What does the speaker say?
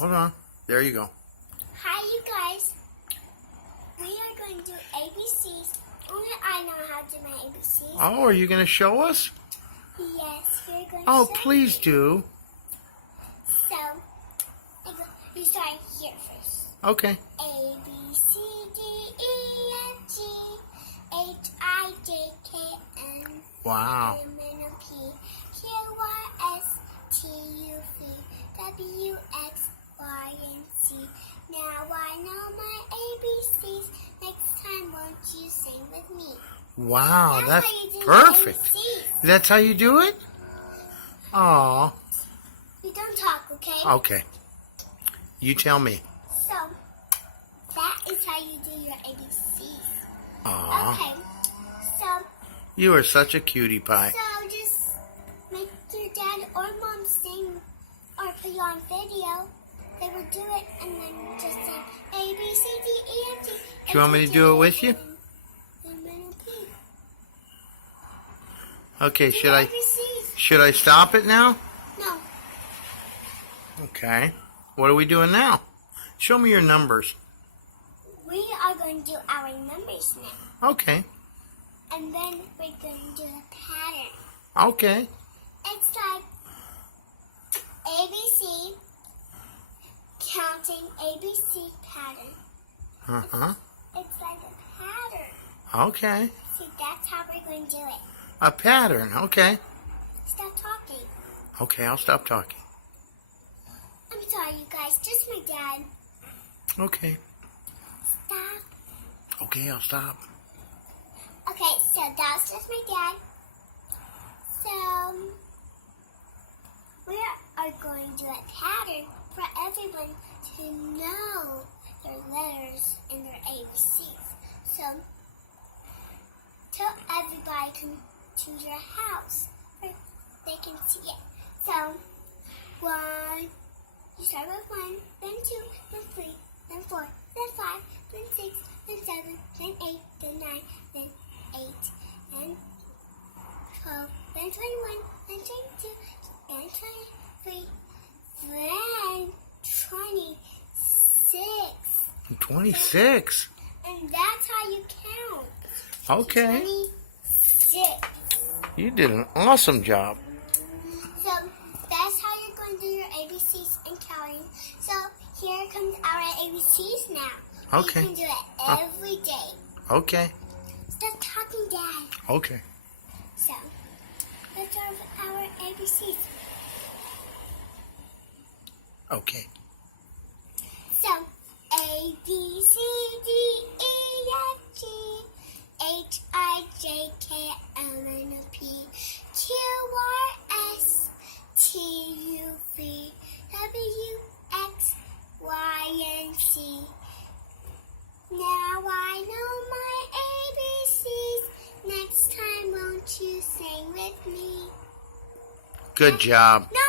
Hold on. There you go. Hi, you guys. We are going to do ABCs. Only I know how to do my ABCs. Oh, are you going to show us? Yes, we're going to Oh, show please you. do. So, you start here first. Okay. A, B, C, D, E, F, G, H, I, J, K, N. Wow. M, N, O, P, Q, R, S, T, U, V, W, X, Y, and Z. Now I know my ABCs. Next time, won't you sing with me? Wow, that's how you do perfect. ABCs. That's how you do it? Aw. You don't talk, okay? Okay. You tell me. So, that is how you do your ABCs. Aw. Okay, so You are such a cutie pie. So just make your dad or mom sing or put you on video. They will do it and then just sing A, B, C, D, E, F, G. Do you want me to do it with you? Okay, should I stop it now? No. Okay. What are we doing now? Show me your numbers. We are going to do our numbers now. Okay. And then we're going to do a pattern. Okay. It's like ABC, counting ABC pattern. Uh-huh. It's like a pattern. Okay. See, that's how we're going to do it. A pattern. Okay. Stop talking. Okay, I'll stop talking. I'm sorry, you guys. Just my dad. Okay. Stop. Okay, I'll stop. Okay, so that's just my dad. So, we are going to do a pattern for everyone to know their letters and their ABCs. So, till everybody come to your house, or they can see it. So, 1, you start with 1, then 2, then 3, then 4, then 5, then 6, then 7, then 8, then 9, then 8, then 12, then 21, then 22, then 23, then 26. 26. And that's how you count. Okay. 26. You did an awesome job. So that's how you're going to do your ABCs and counting. So here comes our ABCs now. Okay. You can do it every day. Okay. Stop talking, Dad. Okay. So let's start with our ABCs. Okay. So A, B, C, D, E, F, G, H, I, J, K, L, N, O, P, Q, R, S, T, U, V, W, X, Y, and Z. Now I know my ABCs. Next time, won't you sing with me? Good job. No,